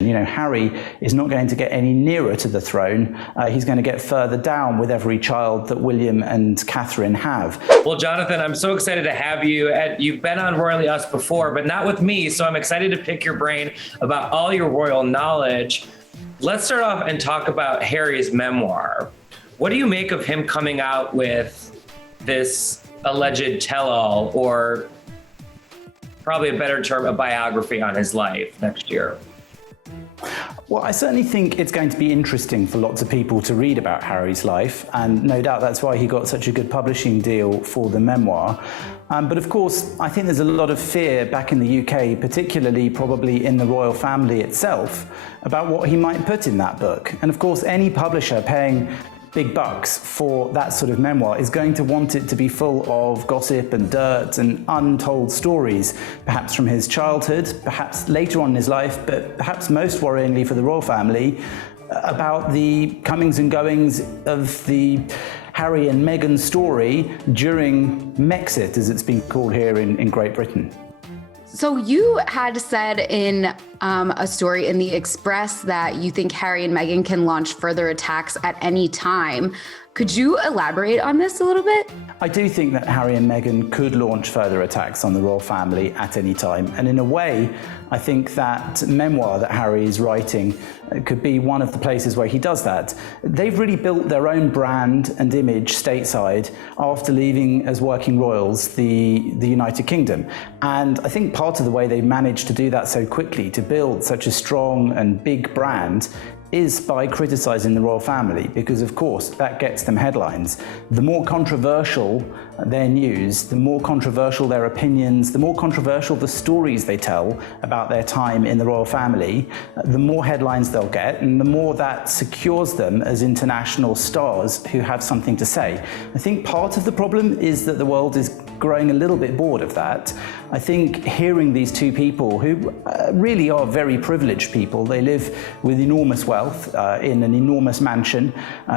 You know, Harry is not going to get any nearer to the throne. He's going to get further down with every child that William and Catherine have. Well, Jonathan, I'm so excited to have you. You've been on Royally Us before, but not with me. So I'm excited to pick your brain about all your royal knowledge. Let's start off and talk about Harry's memoir. What do you make of him coming out with this alleged tell-all, or probably a better term, a biography on his life next year? Well, I certainly think it's going to be interesting for lots of people to read about Harry's life, and no doubt that's why he got such a good publishing deal for the memoir. But of course, I think there's a lot of fear back in the UK, particularly probably in the royal family itself, about what he might put in that book. And of course, any publisher paying big bucks for that sort of memoir is going to want it to be full of gossip and dirt and untold stories, perhaps from his childhood, perhaps later on in his life, but perhaps most worryingly for the royal family, about the comings and goings of the Harry and Meghan story during Mexit, as it's been called here in Great Britain. So you had said in a story in the Express that you think Harry and Meghan can launch further attacks at any time. Could you elaborate on this a little bit? I do think that Harry and Meghan could launch further attacks on the royal family at any time. And in a way, I think that memoir that Harry is writing could be one of the places where he does that. They've really built their own brand and image stateside after leaving as working royals the United Kingdom. And I think part of the way they've managed to do that so quickly, to build such a strong and big brand, is by criticizing the royal family, because of course that gets them headlines. The more controversial their news, the more controversial their opinions, the more controversial the stories they tell about their time in the royal family, the more headlines they'll get, and the more that secures them as international stars who have something to say. I think part of the problem is that the world is growing a little bit bored of that. I think hearing these two people who really are very privileged people, they live with enormous wealth in an enormous mansion.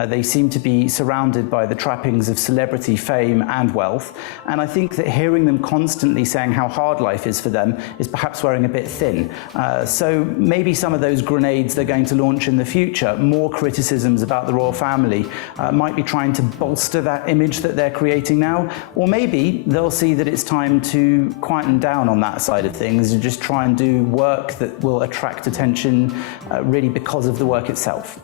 They seem to be surrounded by the trappings of celebrity, fame and wealth. And I think that hearing them constantly saying how hard life is for them is perhaps wearing a bit thin. So maybe some of those grenades they're going to launch in the future, more criticisms about the royal family, might be trying to bolster that image that they're creating now. Or maybe they'll see that it's time to quieten down on that side of things and just try and do work that will attract attention really because of the work itself.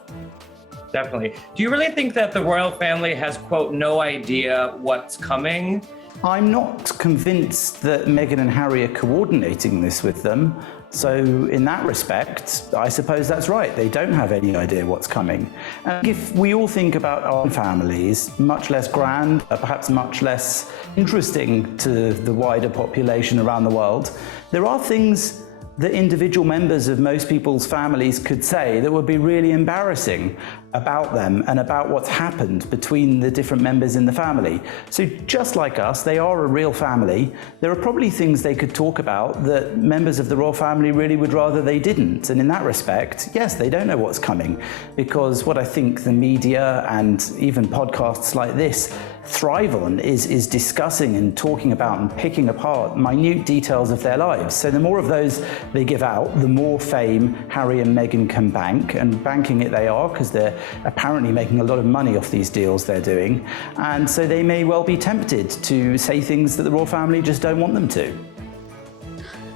Definitely. Do you really think that the royal family has, quote, no idea what's coming? I'm not convinced that Meghan and Harry are coordinating this with them. So in that respect, I suppose that's right. They don't have any idea what's coming. And if we all think about our families, much less grand, perhaps much less interesting to the wider population around the world, there are things that individual members of most people's families could say that would be really embarrassing about them and about what's happened between the different members in the family. So just like us, they are a real family. There are probably things they could talk about that members of the royal family really would rather they didn't. And in that respect, yes, they don't know what's coming, because what I think the media and even podcasts like this thrive on is discussing and talking about and picking apart minute details of their lives. So the more of those they give out, the more fame Harry and Meghan can bank, and banking it they are, because they're apparently making a lot of money off these deals they're doing. And so they may well be tempted to say things that the royal family just don't want them to.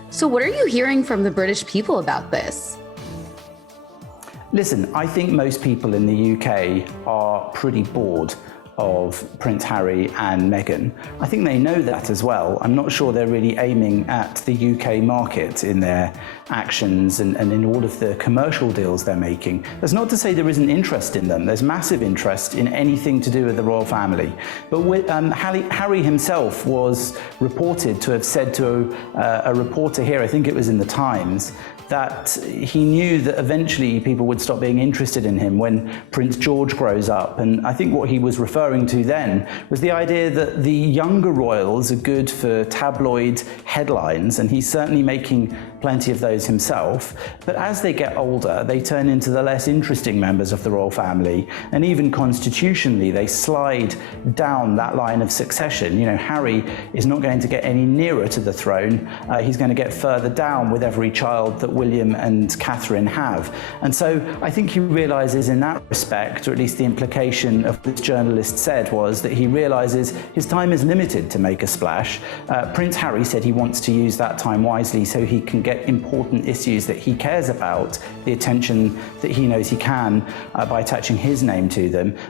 So what are you hearing from the British people about this? Listen, I think most people in the UK are pretty bored of Prince Harry and Meghan. I think they know that as well. I'm not sure they're really aiming at the UK market in their actions and in all of the commercial deals they're making. That's not to say there isn't interest in them. There's massive interest in anything to do with the royal family. But Harry himself was reported to have said to a reporter here, I think it was in the Times, that he knew that eventually people would stop being interested in him when Prince George grows up. And I think what he was referring to then was the idea that the younger royals are good for tabloid headlines, and he's certainly making plenty of those himself. But as they get older, they turn into the less interesting members of the royal family. And even constitutionally, they slide down that line of succession. You know, Harry is not going to get any nearer to the throne. He's going to get further down with every child that William and Catherine have. And so I think he realizes in that respect, or at least the implication of what this journalist said was that he realizes his time is limited to make a splash. Prince Harry said he wants to use that time wisely so he can get important issues that he cares about, the attention that he knows he can by attaching his name to them.